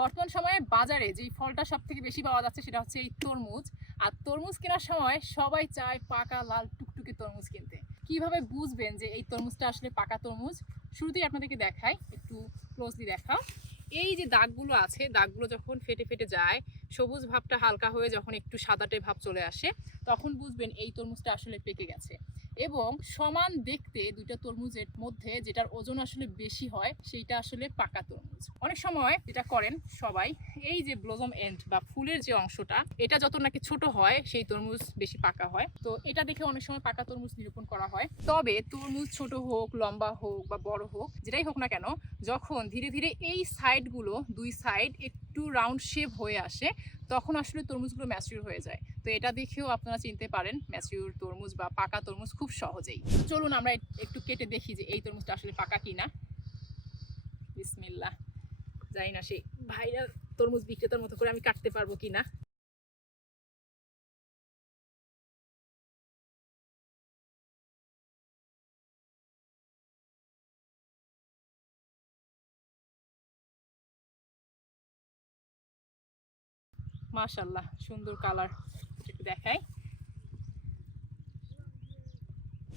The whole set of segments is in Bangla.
বর্তমান সময়ে বাজারে যেই ফলটা সব থেকে বেশি পাওয়া যাচ্ছে সেটা হচ্ছে এই তরমুজ। আর তরমুজ কেনার সময় সবাই চায় পাকা লাল টুকটুকে তরমুজ কিনতে। কীভাবে বুঝবেন যে এই তরমুজটা আসলে পাকা তরমুজ? শুরুতেই আপনাদেরকে দেখাই, একটু ক্লোজলি দেখাও। এই যে দাগগুলো আছে, দাগগুলো যখন ফেটে ফেটে যায়, সবুজ ভাবটা হালকা হয়ে যখন একটু সাদাটে ভাব চলে আসে, তখন বুঝবেন এই তরমুজটা আসলে পেকে গেছে। এবং সমান দেখতে দুইটা তরমুজের মধ্যে যেটার ওজন আসলে বেশি হয়, সেইটা আসলে পাকা তরমুজ। অনেক সময় যেটা করেন সবাই, এই যে ব্লজম এন্ড বা ফুলের যে অংশটা, এটা যত নাকি ছোট হয়, সেই তরমুজ বেশি পাকা হয়। তো এটা দেখে অনেক সময় পাকা তরমুজ নিরূপণ করা হয়। তবে তরমুজ ছোট হোক, লম্বা হোক বা বড় হোক, যেটাই হোক না কেন, যখন ধীরে ধীরে এই সাইডগুলো দুই সাইড একটু রাউন্ড শেপ হয়ে আসে, তখন আসলে তরমুজগুলো ম্যাচিউর হয়ে যায়। তো এটা দেখেও আপনারা চিনতে পারেন, ম্যাচিউর তরমুজ বা পাকা তরমুজ খুব সহজেই। চলুন আমরা একটু কেটে দেখি যে এই তরমুজটা আসলে পাকা কিনা। বিসমিল্লাহ। জানি না সেই ভাইরা তরমুজ বিক্রেতার মতো করে আমি কাটতে পারব কিনা। মাশাল্লাহ, সুন্দর কালার। দেখাই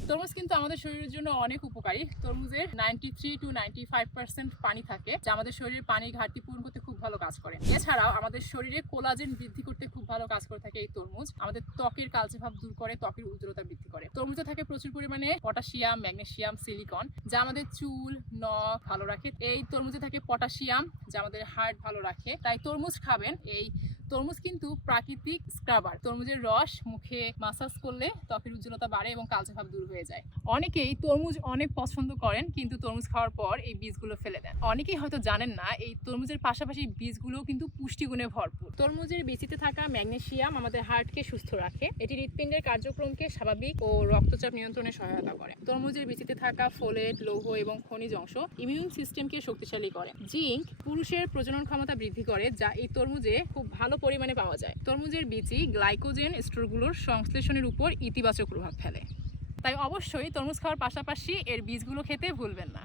তরমুজ কিন্তু আমাদের শরীরের জন্য অনেক উপকারী। তরমুজের ninety three to ninety five percent পানি থাকে, যা আমাদের শরীরের পানির ঘাটতি পূরণ করতে খুব ভালো কাজ করে। এছাড়াও আমাদের শরীরে কোলাজেন বৃদ্ধি করতে খুব ভালো কাজ করে থাকে এই তরমুজ। আমাদের ত্বকের কালচে ভাব দূর করে, ত্বকের উজ্জ্বলতা বৃদ্ধি করে। তরমুজে থাকে প্রচুর পরিমাণে পটাশিয়াম ম্যাগনেসিয়াম সিলিকন, যা আমাদের চুল, নখ ভালো রাখে। এই তরমুজে থাকে পটাশিয়াম, যা আমাদের হার্ট ভালো রাখে। তাই তরমুজ খাবেন। এই তরমুজ কিন্তু প্রাকৃতিক স্ক্রাবার। তরমুজের রস মুখে মাসাজ করলে ত্বকের উজ্জ্বলতা বাড়ে এবং কালচে ভাব দূর হয়ে যায়। অনেকেই তরমুজ অনেক পছন্দ করেন, কিন্তু তরমুজ খাওয়ার পর এই বীজগুলো ফেলে দেন। অনেকেই হয়তো জানেন না, এই তরমুজের পাশাপাশি বীজগুলো কিন্তু পুষ্টিগুণে ভরপুর। তরমুজের বীচিতে থাকা ম্যাগনেসিয়াম আমাদের হার্টকে সুস্থ রাখে। এটি হৃৎপিণ্ডের কার্যক্রমকে স্বাভাবিক ও রক্তচাপ নিয়ন্ত্রণে সহায়তা করে। তরমুজের বীচিতে থাকা ফোলেট, লৌহ এবং খনিজ অংশ ইমিউন সিস্টেমকে শক্তিশালী করে। জিঙ্ক পুরুষের প্রজনন ক্ষমতা বৃদ্ধি করে, যা এই তরমুজে খুব ভালো পরিমাণে পাওয়া যায়। তরমুজের বীচি গ্লাইকোজেন স্টোরগুলোর সংশ্লেষণের উপর ইতিবাচক প্রভাব ফেলে। তাই অবশ্যই তরমুজ খাওয়ার পাশাপাশি এর বীজগুলো খেতে ভুলবেন না।